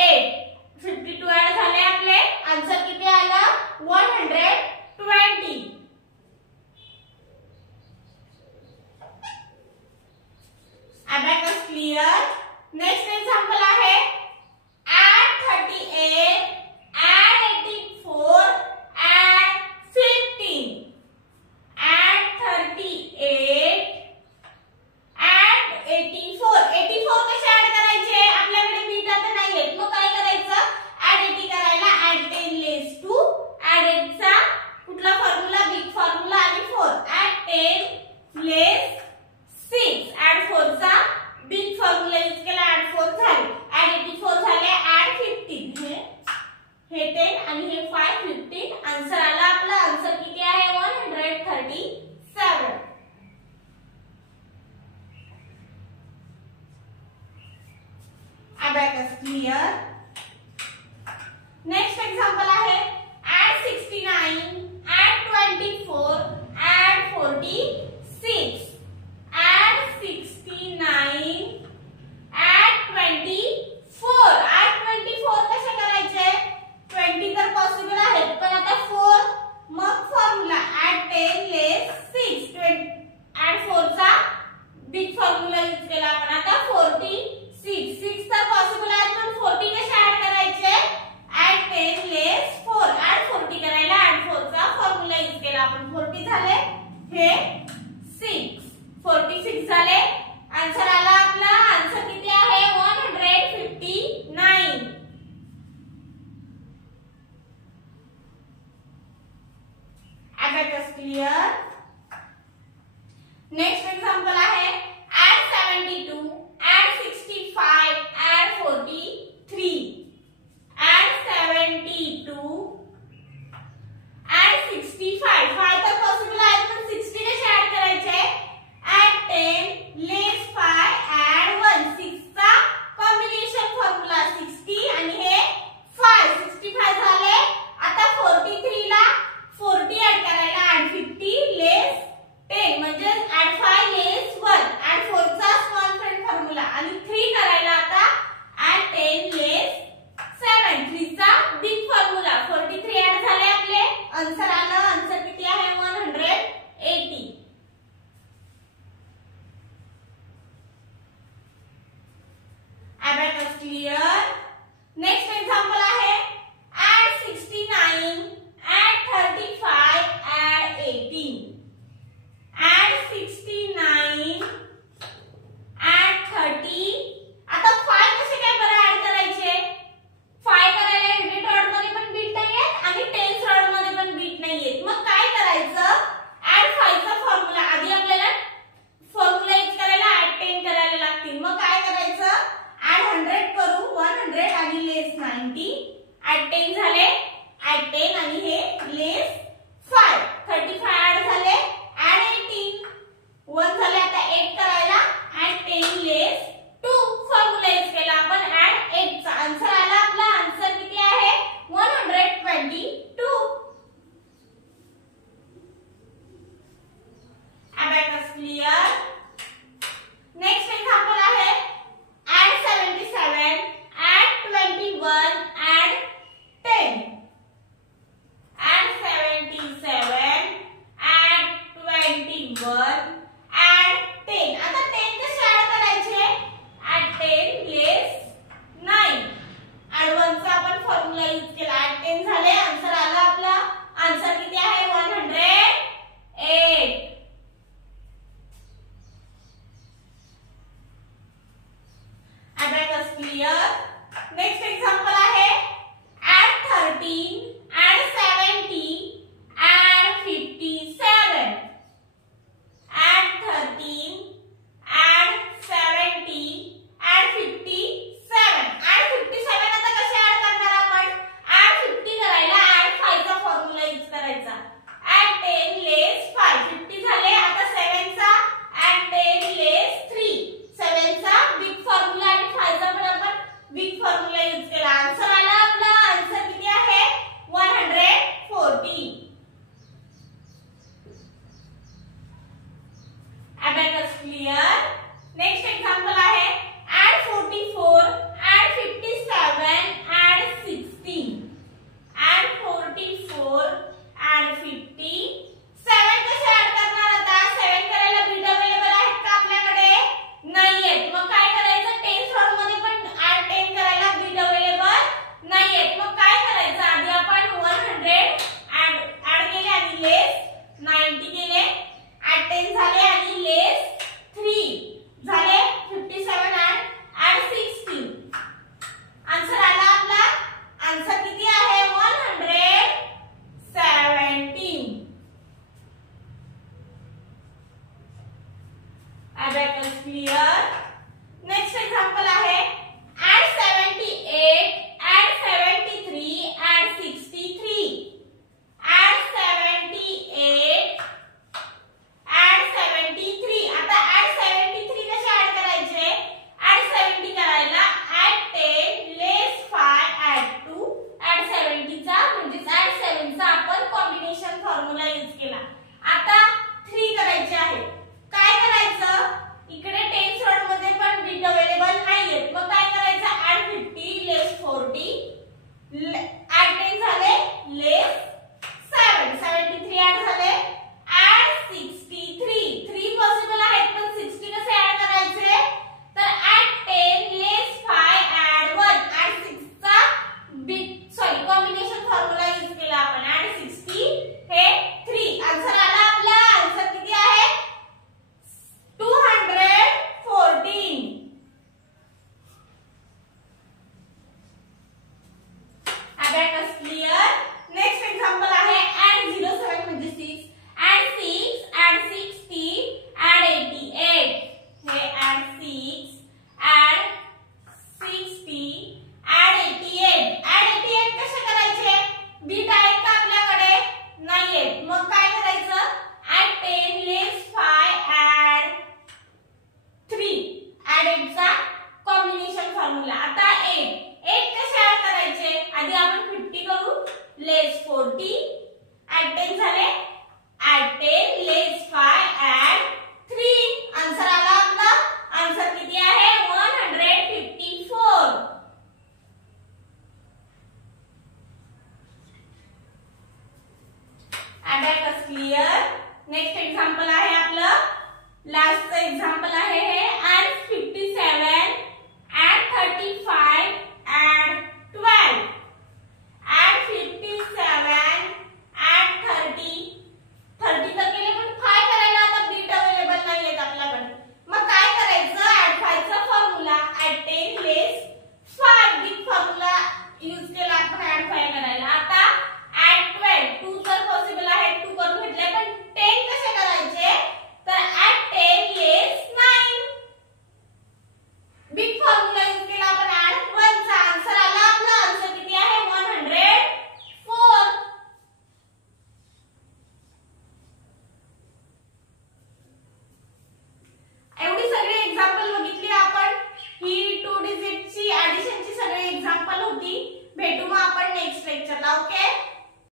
8 52 ऍड झाले आपले आन्सर किती आलं 120. Abacus clear. नेक्स्ट एक्झाम्पल आहे add 38 add 84 add 15. add 38 add 84. 84 कसे ऍड करायचे आपल्याकडे बीटा तर नाहीये मग काय करायचं add 80 करायला add 10 लेस टू add 8 चा कुठला फॉर्म्युला बिग फॉर्म्युला आणि 4 add 10 लेस 6 add 4 चा बिग फॉर्म्युला यूज केला add 4 झाले add 84 झाले add 15 हे 10 आणि हे 5 15 आन्सर आला आपला. आन्सर किती आहे 137. Abacus clear. नेक्स्ट एक्झाम्पल आहे add 69 add 24 add 46. add 69 add 24. add 24 कसे करायचे 20 तर पॉसिबल आहे पण आता 4 मग फॉर्म्युला add 10 लेस 6 add 4 चा बिग फॉर्म्युला यूज केला आपण आता 46. 6 तर पॉसिबल आहे पण 40 कसे ऍड करायचे add 10 लेस 4 add 40 करायला add 4 चा फॉर्म्युला यूज केला आपण 40 झाले हे 6 46 झाले. आन्सर आला आपला. आन्सर किती आहे 159. Abacus clear. नेक्स्ट एक्झाम्पल आहे add 72 add 65 add 43. add 72 add 65. 5 तर पॉसिबल आहे पण 60 कसे ऍड करायचे add 10 लेस 5 add 1. 6 चा कॉम्बिनेशन फॉर्म्युला 60 आणि हे 5 65 झाले. आता 43 ला 40 ऍड करायला add 50 लेस 10 म्हणजे add 5 लेस 1 add 4 चा स्मॉल फ्रेंड फॉर्म्युला आणि 3 करायला आता add 10 लेस 7 3 चा बिग फॉर्म्युला 43 ऍड झाले आपले. आन्सर आलं. आन्सर किती आहे 180. Abacus clear. नेक्स्ट एक्झाम्पल आहे add 69 add 35 add 18. add 69 add 30. आता 5 कसे काय बरं ऍड करायचे 5 करायला युनिट ऑड मध्ये पण बीट नाहीयेत आणि टेन्स ऑड मध्ये पण बीट नाहीयेत मग काय करायचं add 5 चा फॉर्म्युला आधी आपल्याला फॉर्म्युला यूज करायला add 10 करायला लागतील मग काय करायचं add 100 करू 100 आणि लेस 90 add 10 झाले add 10 आणि हे लेस 5 35 ऍड झाले add 18 1 झाले आता 8 करायला add 10 लेस 2 फॉर्म्युला यूज केला आपण add 8 चा आन्सर आला आपला. आन्सर किती आहे 122. Abacus clear. नेक्स्ट एक्झाम्पल आहे add 77 add 21 add 10. add 77 add 21 add 10. आता 10 कसे ऍड करायचे add 10 लेस 9 add 1 चा आपण फॉर्म्युला यूज केला add 10 झाले. आन्सर आला आपला. आन्सर किती आहे 108. Abacus clear. नेक्स्ट एक्झाम्पल आहे add 13 add 70 add 57. add 13 add 70 add 57. add 57 आता कसे ऍड करणार आपण add 50 करायला add 5 चा फॉर्म्युला यूज करायचा add 10 लेस 5 50 झाले. आता 7 चा add 10 लेस 3 7 चा बिग फॉर्म्युला आणि 5 चा पण आपण बिग फॉर्म्युला यूज केला. आन्सर आला आपला. आन्सर किती आहे 140. Abacus clear. नेक्स्ट एक्झाम्पल आहे add 44 add 57 Here